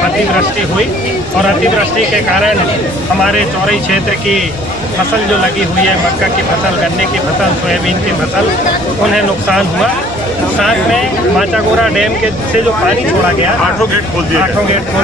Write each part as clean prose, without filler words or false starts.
अतिवृष्टि हुई और अतिवृष्टि के कारण हमारे चौरई क्षेत्र की फसल जो लगी हुई है, मक्का की फसल, गन्ने की फसल, सोयाबीन की फसल, उन्हें नुकसान हुआ। साथ में माचागोरा डैम के से जो पानी छोड़ा गया, 8 गेट खोल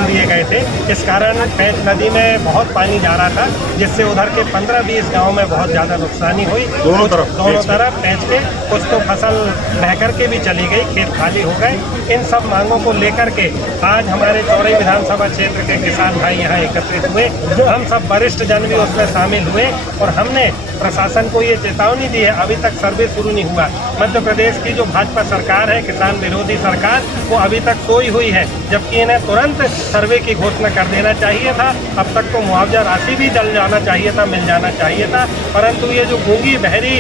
दिए गए थे। इस कारण पैंच नदी में बहुत पानी जा रहा था, जिससे उधर के 15-20 गाँव में बहुत ज़्यादा नुकसानी हुई। दोनों तरफ पैंच के कुछ तो फसल बह कर के भी चली गई, खेत खाली हो गए। इन सब मांगों को लेकर के आज हमारे चौरई विधानसभा क्षेत्र के किसान भाई यहाँ एकत्रित हुए। हम सब वरिष्ठ जन भी उसमें शामिल हुए और हमने प्रशासन को ये चेतावनी दी है, अभी तक सर्वे शुरू नहीं हुआ। मध्य प्रदेश की जो भाजपा सरकार है, किसान विरोधी सरकार, वो अभी तक सोई हुई है, जबकि इन्हें तुरंत सर्वे की घोषणा कर देना चाहिए था। अब तक तो मुआवजा राशि भी मिल जाना चाहिए था, परंतु ये जो गूंगी बहरी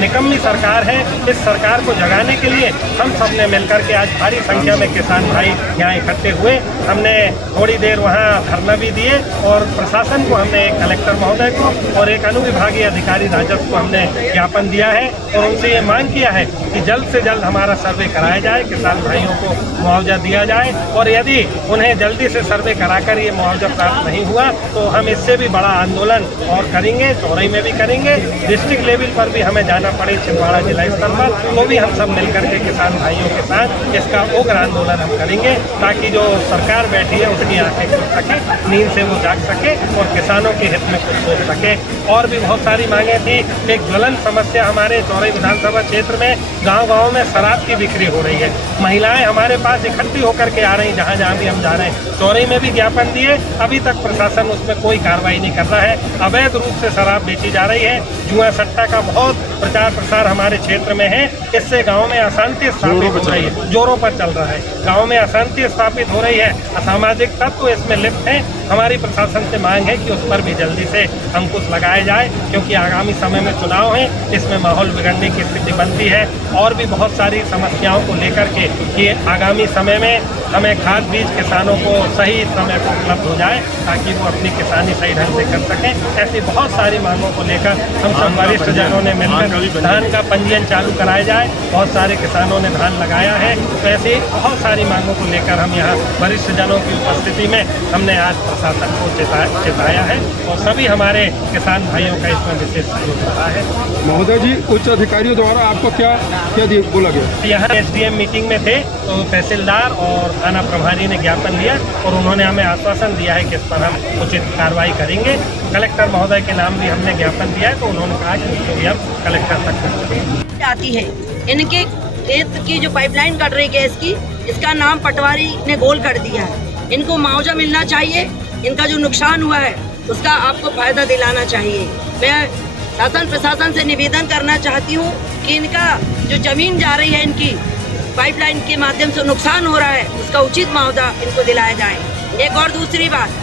निकम्मी सरकार है, इस सरकार को जगाने के लिए हम सब ने मिलकर के आज भारी संख्या में किसान भाई यहाँ इकट्ठे हुए। हमने थोड़ी देर वहाँ धरना भी दिए और प्रशासन को हमने एक कलेक्टर महोदय को और एक अनुविभागीय अधिकारी राजस्व को हमने ज्ञापन दिया है और उनसे ये मांग किया है कि जल्द से जल्द हमारा सर्वे कराया जाए, किसान भाइयों को मुआवजा दिया जाए, और यदि उन्हें जल्दी से सर्वे कराकर ये मुआवजा प्राप्त नहीं हुआ तो हम इससे भी बड़ा आंदोलन और करेंगे, चौरई में भी करेंगे, डिस्ट्रिक्ट लेवल पर भी हमें जाना पड़े, छिंदवाड़ा जिला स्तर पर, तो भी हम सब मिलकर के किसान भाइयों के साथ इसका उग्र आंदोलन हम करेंगे, ताकि जो सरकार बैठी है उसकी आंखें खुल सके, नींद से वो जाग सके और किसानों के हित में कुछ सोच सके। और भी बहुत सारी मांगें थी। एक ज्वलंत समस्या हमारे चौरई विधानसभा क्षेत्र में गांव-गांव में शराब की बिक्री हो रही है। महिलाएं हमारे पास इकट्ठी होकर के आ रही, जहां भी हम जा रहे हैं। चौरई में भी ज्ञापन दिए, अभी तक प्रशासन उसमें कोई कार्रवाई नहीं कर रहा है। अवैध रूप से शराब बेची जा रही है। जुआ सट्टा का बहुत प्रचार प्रसार हमारे क्षेत्र में है। इससे गाँव में अशांति स्थापित हो रही है, जोरों पर चल रहा है। गाँव में अशांति स्थापित हो रही है, असामाजिक तत्व इसमें लिप्त हैं। हमारी प्रशासन से मांग है कि उस पर भी जल्दी से अंकुश लगाया जाए, क्योंकि आगामी समय में चुनाव है, इसमें माहौल बिगड़ने की स्थिति बनती है। और भी बहुत सारी समस्याओं को लेकर के कि आगामी समय में हमें खाद बीज किसानों को सही समय पर उपलब्ध हो जाए, ताकि वो अपनी किसानी सही ढंग से कर सकें। ऐसी बहुत सारी मांगों को लेकर हम सब वरिष्ठ जनों ने मिलकर धान का पंजीयन चालू कराया जाए। बहुत सारे किसानों ने धान लगाया है, तो ऐसी बहुत सारी मांगों को लेकर हम यहाँ वरिष्ठ जनों की उपस्थिति में हमने आज प्रशासन को चेताया है और सभी हमारे किसान भाइयों का इसमें विशेष सहयोग रहा है। महोदय जी, उच्च अधिकारियों द्वारा आपको क्या बोला गया? यहाँ SDM मीटिंग में थे, तो तहसीलदार और थाना प्रभारी ने ज्ञापन दिया और उन्होंने हमें आश्वासन दिया है कि इस पर हम उचित कार्रवाई करेंगे। कलेक्टर महोदय के नाम भी हमने ज्ञापन दिया है, तो उन्होंने कहा कि उसको भी हम कलेक्टर तक करेंगे। आती है इनके खेत की जो पाइपलाइन कट रही गैस की, इसका नाम पटवारी ने गोल कर दिया है। इनको मुआवजा मिलना चाहिए, इनका जो नुकसान हुआ है उसका आपको फायदा दिलाना चाहिए। मैं शासन प्रशासन से निवेदन करना चाहती हूँ कि इनका जो जमीन जा रही है, इनकी पाइपलाइन के माध्यम से नुकसान हो रहा है, उसका उचित मुआवजा इनको दिलाया जाए। एक और दूसरी बात,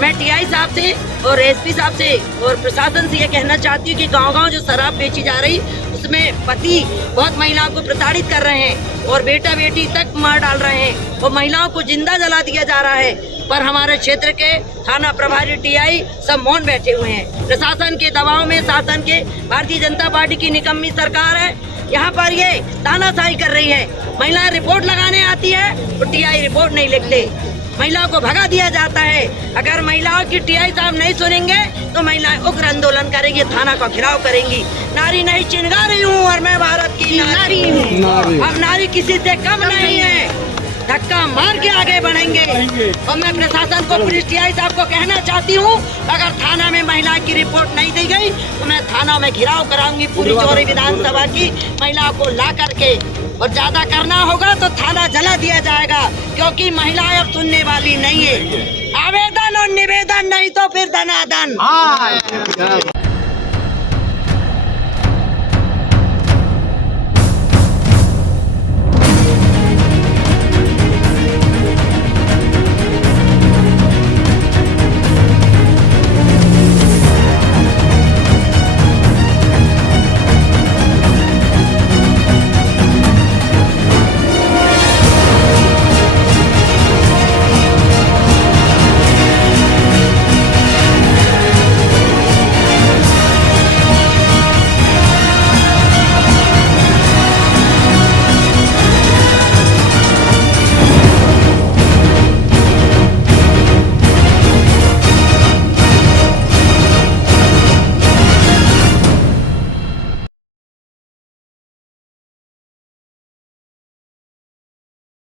मैं TI साहब से और SP साहब से और प्रशासन से ये कहना चाहती हूँ कि गांव-गांव जो शराब बेची जा रही, उसमें पति बहुत महिलाओं को प्रताड़ित कर रहे हैं और बेटा बेटी तक मार डाल रहे हैं और महिलाओं को जिंदा जला दिया जा रहा है। पर हमारे क्षेत्र के थाना प्रभारी TI सब मौन बैठे हुए हैं। प्रशासन के दबाव में, शासन के, भारतीय जनता पार्टी की निकम्मी सरकार है, यहाँ पर ये तानाशाही कर रही है। महिलाएं रिपोर्ट लगाने आती है तो TI रिपोर्ट नहीं लिखते, महिलाओं को भगा दिया जाता है। अगर महिलाओं की TI साहब नहीं सुनेंगे तो महिलाएं उग्र आंदोलन करेंगी, थाना का घेराव करेंगी। नारी नहीं चिंगा रही हूँ और मैं भारत की नारी हूँ। अब नारी किसी से कम नहीं है, धक्का मार के आगे बढ़ेंगे। और मैं प्रशासन को, पुलिस TI साहब को कहना चाहती हूँ, अगर थाना में महिला की रिपोर्ट नहीं दी गई तो मैं थाना में घेराव कराऊंगी पूरी चौरई विधानसभा की महिलाओं को ला करके, और ज्यादा करना होगा तो थाना जला दिया जाएगा, क्योंकि महिलाएं अब सुनने वाली नहीं है। आवेदन और निवेदन नहीं तो फिर धनादन।